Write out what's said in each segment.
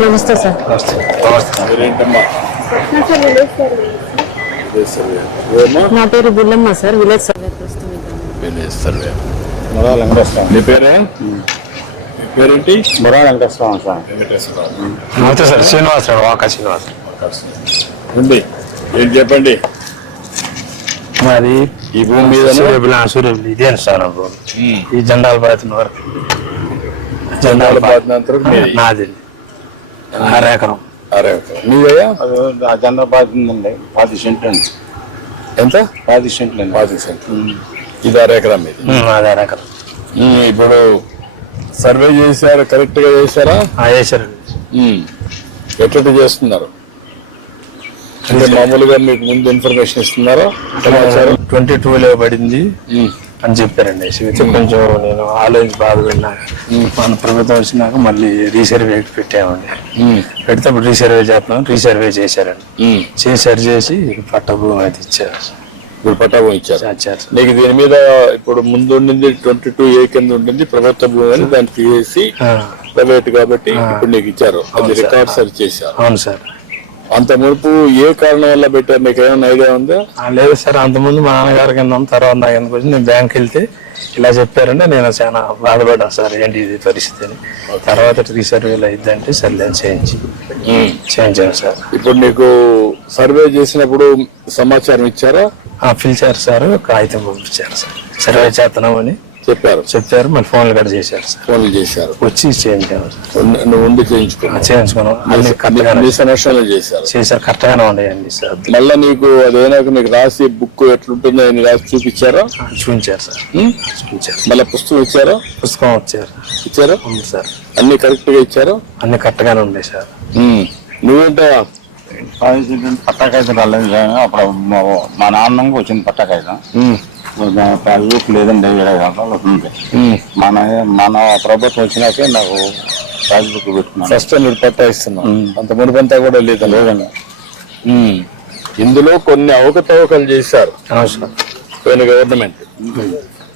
నమస్తే సార్. మీరేంటమ్మా? నా పేరు బుల్లమ్మ సార్. విలేజ్ సర్వే నీ పేరే? మీ పేరేంటి? బుర్రా వెంకటేశ్వరం సార్. నమస్తే సార్. శ్రీనివాసరావు, వాకా శ్రీనివాస్. ఉంది ఏంటి చెప్పండి. మాది ఈ భూమి మీద సూర్యబిల్లి ఇదే సార్. ఈ జెండాల బాధితున్న వరకు జెండాల బాధినంత నాది 6 ఎకరం. 6 ఎకరం నీదయ్యా? జెండా బాధిందండి. 10 సెంట్లు అండి. ఎంత? 10 సెంట్లు అండి. 10 సెంట్లు. ఇది 6 ఎకరం మీద. నాది 6 ఎకరం. ఇప్పుడు సర్వే చేశారు, కరెక్ట్ గా చేశారా? చేశారండి. ఎట్లా చేస్తున్నారు అంటే మామూలుగా మీకు ముందు ఇన్ఫర్మేషన్ ఇస్తున్నారా? సమాచారం 22లో పడింది అని చెప్పారండి. కొంచెం నేను ఆలోచించి బాధపడినాక మన ప్రభుత్వం వచ్చినాక మళ్ళీ రీసర్వే పెట్టామండి. పెడితే అప్పుడు రీసర్వే చేస్తున్నాం. రీసర్వే చేశారండి. చేసి పట్ట భూమి అయితే ఇచ్చారు. ఇప్పుడు పట్టాభూమి ఇచ్చారు. నీకు దీని మీద ఇప్పుడు ముందు ఉండింది 22A కింద ఉండింది ప్రభుత్వ భూమి అని, దాన్ని తీసేసి ప్రైవేట్ కాబట్టి ఇప్పుడు నీకు ఇచ్చారు. అది రికార్డ్ సరి చేశారు. అవును సార్. అంత మునుపు ఏ కారణం వల్ల పెట్టారు మీకు ఏమైనా ఐడియా ఉందా? లేదు సార్. అంతకుముందు మా నాన్నగారి కింద తర్వాత నా కిందకు వచ్చి నేను బ్యాంక్ వెళ్తే ఇలా చెప్పారంటే నేను చాలా బాధపడ్డాను సార్. ఏంటి ఇది పరిస్థితి అని. తర్వాత రీసర్వేలు అయిద్దంటే సర్లేని చేయించాను సార్. ఇప్పుడు నీకు సర్వే చేసినప్పుడు సమాచారం ఇచ్చారా? పిలిచారు సార్. కాగితం పంపించారు సార్. సర్వే చేస్తున్నామని చెప్పారు. మళ్ళీ ఫోన్లు కూడా చేశారు సార్. ఫోన్లు చేశారు. వచ్చి చేయించాను. నువ్వు ఉండి చేయించుకున్నావు. అన్ని కరెక్ట్గానే చేశారు. కరెక్ట్గానే ఉన్నాయండి సార్. మళ్ళీ నీకు అదేనాక నీకు రాసి బుక్ ఎట్లుంటుందో అని రాసి చూపించారా? చూపించారు సార్. చూపించారు. మళ్ళీ పుస్తకం ఇచ్చారా? పుస్తకం ఇచ్చారా? ఉంది సార్. అన్ని కరెక్ట్ గా ఇచ్చారా? అన్ని కరెక్ట్గానే ఉన్నాయి సార్. నువ్వేంటా? పట్టాకాయితం రాలేదు సార్. అప్పుడు మా నాన్నకి వచ్చింది పట్టాకాయితం. పాస్బుక్ లేదండి. 7 గంటలు వస్తుంది. మన ప్రభుత్వం వచ్చినాకే నాకు పాస్బుక్ పెట్టుకున్నాను. ఫస్ట్ మీరు పట్టా ఇస్తున్నాం. అంత మునుపంతా కూడా లేదండి. ఇందులో కొన్ని అవకతవకలు చేశారు పోయిన గవర్నమెంట్.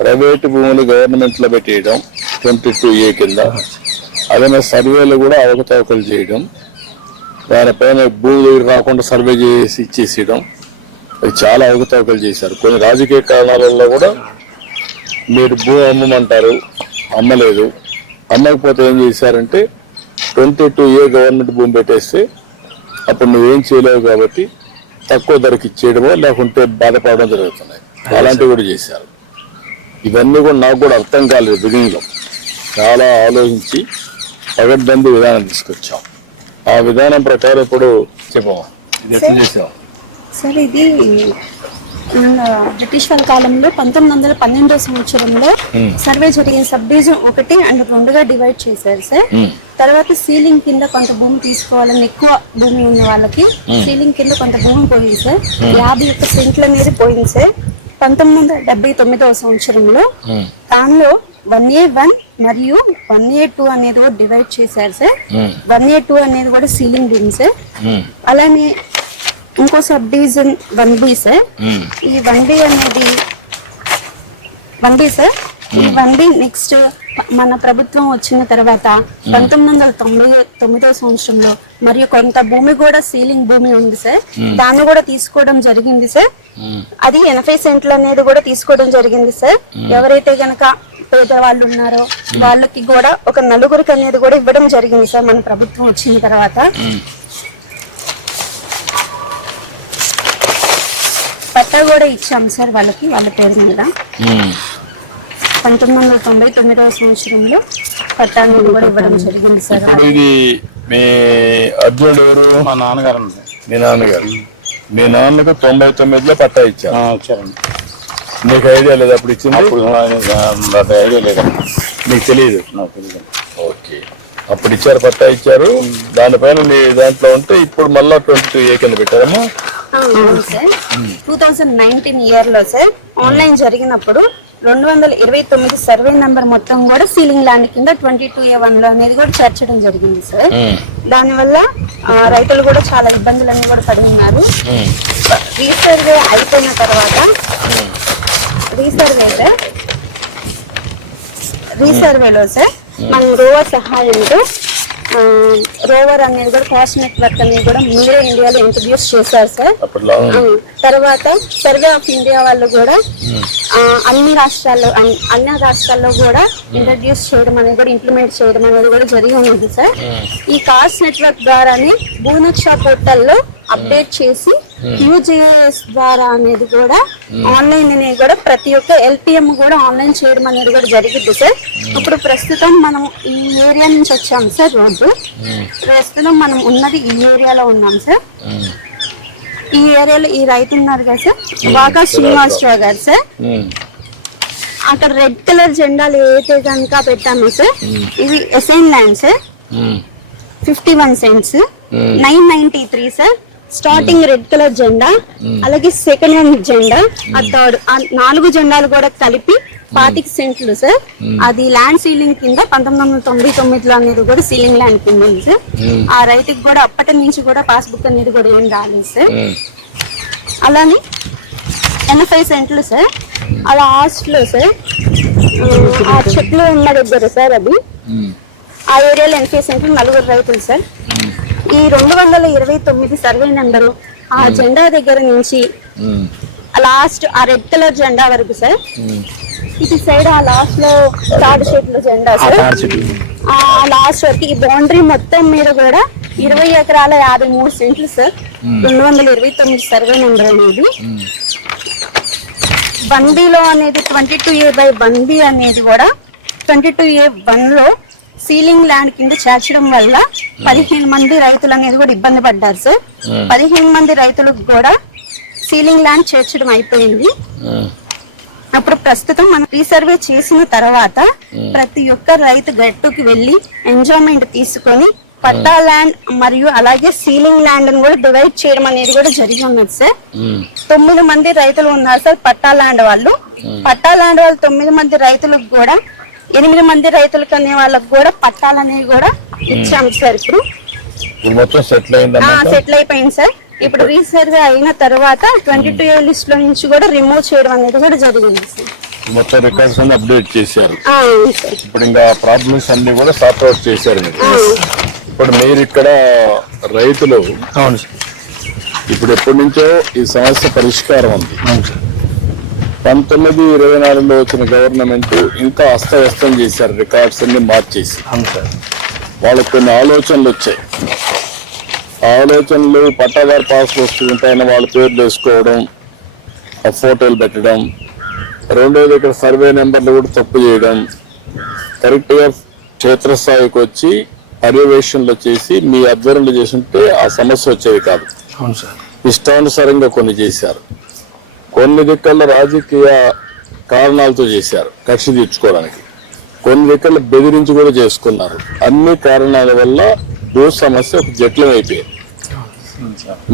ప్రైవేట్ భూములు గవర్నమెంట్ లో పెట్టేయడం 22A కింద. అదే సర్వేలు కూడా అవకతవకలు చేయడం, దానిపైన భూమి దగ్గర రాకుండా సర్వే చేసి ఇచ్చేసేయడం, చాలా అవకతవకలు చేశారు. కొన్ని రాజకీయ కారణాలలో కూడా మీరు భూమి అమ్మమంటారు, అమ్మలేదు. అమ్మకపోతే ఏం చేశారంటే 22A గవర్నమెంట్ భూమి పెట్టేస్తే అప్పుడు నువ్వేం చేయలేవు కాబట్టి తక్కువ ధరకి ఇచ్చేయడమో లేకుంటే బాధపడడం జరుగుతున్నాయి. అలాంటివి కూడా చేశారు. ఇవన్నీ కూడా నాకు కూడా అర్థం కాలేదు బిగినింగ్లో. చాలా ఆలోచించి పగడ్బందీ విధానం తీసుకొచ్చాం. ఆ విధానం ప్రకారం ఇప్పుడు చెప్పమా ఇది ఎట్లా చేసాం సార్. ఇది బ్రిటిష్ వాళ్ళ కాలంలో 1912వ సంవత్సరంలో సర్వే జరిగిన సబ్ డివిజన్ 1 అండ్ 2గా డివైడ్ చేశారు సార్. తర్వాత సీలింగ్ కింద కొంత భూమి తీసుకోవాలని ఎక్కువ భూమి ఉన్న వాళ్ళకి సీలింగ్ కింద కొంత భూమి పోయింది సార్. 51 సెంట్ల మీద పోయింది సార్ 1979వ సంవత్సరంలో. దానిలో 1A1 మరియు 1A2 అనేది కూడా డివైడ్ చేశారు సార్. 1A2 అనేది కూడా సీలింగ్ భూమి సార్. అలానే ఇంకో సబ్ డివిజన్ 1B సార్. ఈ 1B అనేది 1B సార్. ఈ 1B నెక్స్ట్ మన ప్రభుత్వం వచ్చిన తర్వాత 1999వ సంవత్సరంలో మరియు కొంత భూమి కూడా సీలింగ్ భూమి ఉంది సార్. దాన్ని కూడా తీసుకోవడం జరిగింది సార్. అది 80 సెంట్లు అనేది కూడా తీసుకోవడం జరిగింది సార్. ఎవరైతే గనక పేదవాళ్ళు ఉన్నారో వాళ్ళకి కూడా ఒక 4గురికి అనేది కూడా ఇవ్వడం జరిగింది సార్ మన ప్రభుత్వం వచ్చిన తర్వాత. పట్టా కూడా ఇచ్చాం సార్ వాళ్ళకి, వాళ్ళ పేరు మీద. 1999వ సంవత్సరంలో పట్టాన్ని కూడా ఇవ్వడం జరిగింది సార్. ఇది మీ అర్జునుడు ఎవరు? మా నాన్నగారు. మీ నాన్నగారు. మీ నాన్నకు 99లో పట్టా ఇచ్చారండి. నీకు ఐడియా లేదు అప్పుడు ఇచ్చింది? ఐడియా లేదండి. నీకు తెలియదు? నాకు తెలియదు. ఓకే. అప్పుడు ఇచ్చారు, పట్టా ఇచ్చారు. దానిపైన నీ దాంట్లో ఉంటే ఇప్పుడు మళ్ళా 22A కింద పెట్టారమ్మా? అవును సార్. 2019 ఇయర్లో సార్ ఆన్లైన్ జరిగినప్పుడు 229 సర్వే నెంబర్ మొత్తం కూడా సీలింగ్ ల్యాండ్ కింద 22A1 అనేది కూడా చేర్చడం జరిగింది సార్. దానివల్ల రైతులు కూడా చాలా ఇబ్బందులన్నీ కూడా పడి ఉన్నారు. రీసర్వే అయిపోయిన తర్వాత రీసర్వేలో సార్ మన గోవా సహాయంతో రోవర్ అనేది కూడా కాస్ట్ నెట్వర్క్ అనేది కూడా మీరే ఇండియాలో ఇంట్రడ్యూస్ చేశారు సార్. అప్పట్లో తర్వాత సర్వే ఆఫ్ ఇండియా వాళ్ళు కూడా అన్ని రాష్ట్రాల్లో కూడా ఇంట్రడ్యూస్ చేయడం అనేది కూడా ఇంప్లిమెంట్ చేయడం అనేది కూడా జరిగి ఉంది సార్. ఈ కాస్ట్ నెట్వర్క్ ద్వారానే భూనక్ష పోర్టల్లో అప్డేట్ చేసి యూజేఎస్ ద్వారా అనేది కూడా ఆన్లైన్ అనేది కూడా ప్రతి ఒక్క ఎల్పిఎం కూడా ఆన్లైన్ చేయడం అనేది కూడా జరిగింది సార్. ఇప్పుడు ప్రస్తుతం మనం ఈ ఏరియా నుంచి వచ్చాము సార్. రోడ్డు ప్రస్తుతం మనం ఉన్నది ఈ ఏరియాలో ఉన్నాం సార్. ఈ ఏరియాలో ఈ రైతు ఉన్నారు కదా సార్, వాకా శ్రీనివాసరావు గారు సార్. అక్కడ రెడ్ కలర్ జెండాలు ఏదైతే కనుక పెట్టాము సార్, ఇది assign land sir. 51 cents 993 sir. Starting red colour జెండా, అలాగే సెకండ్ హ్యాండ్ జెండా, ఆ థర్డ్, ఆ 4 జెండాలు కూడా కలిపి 25 సెంట్లు సార్. అది ల్యాండ్ సీలింగ్ కింద 1999లో అనేది కూడా సీలింగ్ ల్యాండ్ కింద ఉంది సార్. ఆ రైతుకి కూడా అప్పటి నుంచి కూడా పాస్బుక్ అనేది కూడా ఏం రాలేదు సార్. అలానే 80 సెంట్లు సార్. అలా హాస్టల్ సార్, ఆ చెట్లు ఉన్న దగ్గర సార్, అది ఆ ఏరియాలో 80 సెంట్లు 4 రైతులు సార్. ఈ 229 సర్వే నెంబరు ఆ జెండా దగ్గర నుంచి లాస్ట్ ఆ రెడ్ కలర్ జెండా వరకు సార్. ఇటు సైడ్ ఆ లాస్ట్ లో తాడు చెట్లు జెండా సార్. ఆ లాస్ట్ వరకు ఈ బౌండరీ మొత్తం మీద కూడా 20 ఎకరాల 53 సెంట్లు సార్. 229 సర్వే నెంబర్ అనేది. బందీలో అనేది 22A/1B అనేది కూడా 22A1లో సీలింగ్ ల్యాండ్ కింద చేర్చడం వల్ల 15 మంది రైతులు అనేది కూడా ఇబ్బంది పడ్డారు సార్. 15 మంది రైతులకు కూడా సీలింగ్ ల్యాండ్ చేర్చడం అయిపోయింది. అప్పుడు ప్రస్తుతం మనం రీసర్వే చేసిన తర్వాత ప్రతి ఒక్క రైతు గట్టుకి వెళ్ళి ఎంజాయ్మెంట్ తీసుకొని పట్టా ల్యాండ్ మరియు అలాగే సీలింగ్ ల్యాండ్ కూడా డివైడ్ చేయడం అనేది కూడా జరిగి ఉన్నది సార్. 9 మంది రైతులు ఉన్నారు సార్ పట్టా ల్యాండ్ వాళ్ళు. పట్టా ల్యాండ్ వాళ్ళు 9 మంది రైతులకు కూడా 8 మంది రైతులకు అనే వాళ్ళకు కూడా పట్టాలు అనేవి కూడా ఇచ్చాము సార్. ఇప్పుడు మొత్తం సెటిల్ అయిపోయింది సార్. ఇప్పుడు రీసర్వే అయిన తర్వాత 22A లిస్ట్ లో నుంచి కూడా రిమూవ్ చేయడం అనేది కూడా జరిగింది సార్. మొత్తం రికార్డ్స్ అన్ని అప్డేట్ చేశారు. ఇప్పుడు ఇంకా ప్రాబ్లమ్స్ అన్ని కూడా సార్ట్ అవుట్ చేశారు మీరు. ఇప్పుడు మీరు ఇక్కడ రైతులు ఇప్పుడు ఎప్పటి నుంచో ఈ సమస్య పరిష్కారం ఉంది. 1924లో వచ్చిన గవర్నమెంట్ ఇంకా అస్తవ్యస్తం చేశారు, రికార్డ్స్ అన్ని మార్చేసి. వాళ్ళకి కొన్ని ఆలోచనలు వచ్చాయి. ఆలోచనలు పట్టాదారు పాస్ వస్తుంటాయని వాళ్ళ పేర్లు వేసుకోవడం, ఆ ఫోటోలు పెట్టడం, రెండోది ఇక్కడ సర్వే నెంబర్లు కూడా తప్పు చేయడం, కరెక్ట్గా క్షేత్రస్థాయికి వచ్చి పర్యవేక్షణలు చేసి మీ ఆధ్వర్యంలో చేస్తుంటే ఆ సమస్య వచ్చేది కాదు. ఇష్టానుసారంగా కొన్ని చేశారు. కొన్ని దిక్కల్లో రాజకీయ కారణాలతో చేశారు, కక్ష తీర్చుకోవడానికి. కొన్ని దిక్కల్లో బెదిరించి కూడా చేసుకున్నారు. అన్ని కారణాల వల్ల భూ సమస్య ఒక జట్లం అయిపోయింది.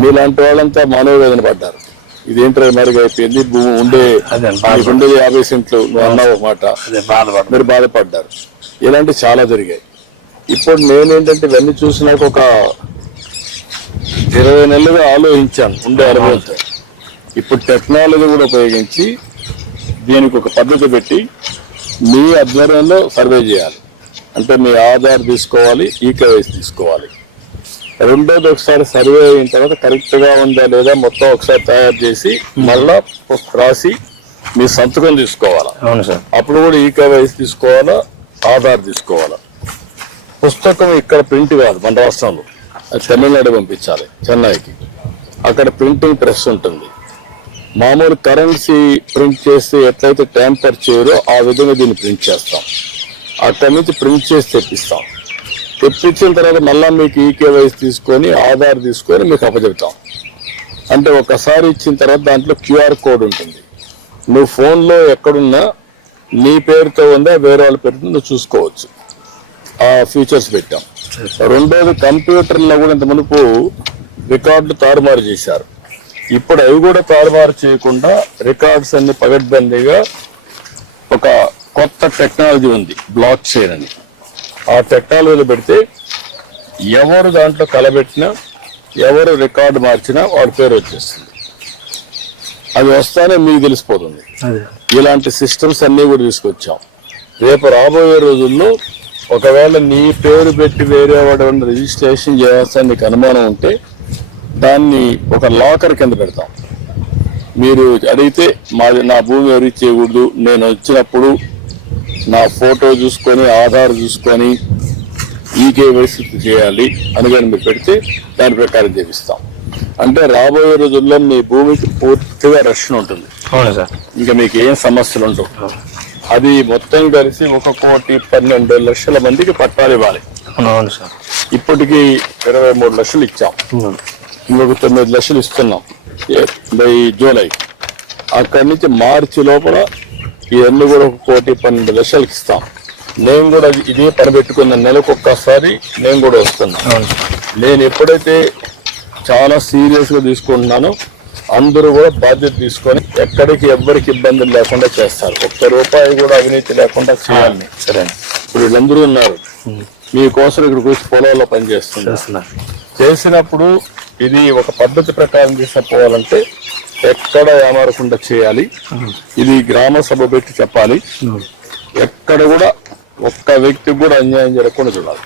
మీలాంటి వాళ్ళంతా మనోవేదన పడ్డారు. ఇదేంటి మరుగు అయిపోయింది, భూమి ఉండేది 50 సెంట్లు నువ్వు అన్నావు ఒక మాట, మీరు బాధపడ్డారు. ఇలాంటి చాలా జరిగాయి. ఇప్పుడు నేనేంటంటే ఇవన్నీ చూసినాక ఒక 20 నెలలుగా ఆలోచించాను ఉండే అనుభవంతో. ఇప్పుడు టెక్నాలజీ కూడా ఉపయోగించి దీనికి ఒక పద్ధతి పెట్టి మీ ఆధ్వర్యంలో సర్వే చేయాలి. అంటే మీ ఆధార్ తీసుకోవాలి, ఈకేవైసీ తీసుకోవాలి. రెండోది ఒకసారి సర్వే అయిన తర్వాత కరెక్ట్గా ఉందా లేదా మొత్తం ఒకసారి తయారు చేసి మళ్ళా రాసి మీ సంతకం తీసుకోవాలా. అప్పుడు కూడా ఈకేవైసీ తీసుకోవాలా, ఆధార్ తీసుకోవాలా. పుస్తకం ఇక్కడ ప్రింట్ కాదు మన రాష్ట్రంలో, అది తమిళనాడు పంపించాలి, చెన్నైకి. అక్కడ ప్రింటింగ్ ప్రెస్ ఉంటుంది. మామూలు కరెన్సీ ప్రింట్ చేస్తే ఎట్లయితే ట్యాంపర్ చేయరో ఆ విధంగా దీన్ని ప్రింట్ చేస్తాం. అక్కడి నుంచి ప్రింట్ చేసి తెప్పిస్తాం. తెప్పించిన తర్వాత మళ్ళీ మీకు ఈకేవైసీ తీసుకొని ఆధార్ తీసుకొని మీకు అప్పచెప్తాం. అంటే ఒకసారి ఇచ్చిన తర్వాత దాంట్లో క్యూఆర్ కోడ్ ఉంటుంది. నువ్వు ఫోన్లో ఎక్కడున్నా నీ పేరుతో ఉందా వేరే వాళ్ళ పేరుతో నువ్వు చూసుకోవచ్చు. ఆ ఫీచర్స్ పెట్టాం. రెండోది కంప్యూటర్లో కూడా ఇంత మునుపు రికార్డులు తారుమారు చేశారు. ఇప్పుడు అవి కూడా తారుమారు చేయకుండా రికార్డ్స్ అన్ని పగడ్బందీగా ఒక కొత్త టెక్నాలజీ ఉంది, బ్లాక్ చైన్ అని. ఆ టెక్నాలజీలో పెడితే ఎవరు దాంట్లో కలబెట్టినా ఎవరు రికార్డు మార్చినా వాడి పేరు వచ్చేస్తుంది. అది వస్తానే మీకు తెలిసిపోతుంది. ఇలాంటి సిస్టమ్స్ అన్నీ కూడా తీసుకొచ్చాం. రేపు రాబోయే రోజుల్లో ఒకవేళ నీ పేరు పెట్టి వేరే వాడు రిజిస్ట్రేషన్ చేయాల్సిన నీకు అనుమానం ఉంటే దాన్ని ఒక లాకర్ కింద పెడతాం. మీరు అడిగితే నా భూమి ఎవరికి చేయకూడదు, నేను వచ్చినప్పుడు నా ఫోటో చూసుకొని ఆధార్ చూసుకొని ఈకేవైసీ చేయాలి అని కానీ మీరు పెడితే దాని ప్రకారం చేపిస్తాం. అంటే రాబోయే రోజుల్లో మీ భూమికి పూర్తిగా రక్షణ ఉంటుంది. అవును సార్. ఇంకా మీకు ఏం సమస్యలు ఉండవు. అది మొత్తం కలిసి 1,12,00,000 మందికి పట్టాలు ఇవ్వాలి. అవును సార్. ఇప్పటికి 23 లక్షలు ఇచ్చాం, ఇంకొక 9 లక్షలు ఇస్తున్నాం ఈ జూలై. అక్కడి నుంచి మార్చి లోపల ఇవన్నీ కూడా 1,12,00,000 ఇస్తాం. నేను కూడా ఇదే పని పెట్టుకున్న నెలకు ఒక్కసారి నేను కూడా వస్తున్నాను. నేను ఎప్పుడైతే చాలా సీరియస్ గా తీసుకుంటున్నానో అందరూ కూడా బాధ్యత తీసుకొని ఎక్కడికి ఎవ్వరికి ఇబ్బందులు లేకుండా చేస్తారు. ₹1 కూడా అవినీతి లేకుండా చేయాలి. సరే. ఇప్పుడు వీళ్ళందరూ ఉన్నారు మీకోసం ఇక్కడికి వచ్చి పొలంలో పనిచేస్తున్నారు. చేసినప్పుడు ఇది ఒక పద్ధతి ప్రకారం తీసుకుపోవాలంటే ఎక్కడ ఏమారకుండా చేయాలి. ఇది గ్రామ సభ పెట్టి చెప్పాలి. ఎక్కడ కూడా ఒక్క వ్యక్తికి కూడా అన్యాయం జరగకుండా చూడాలి.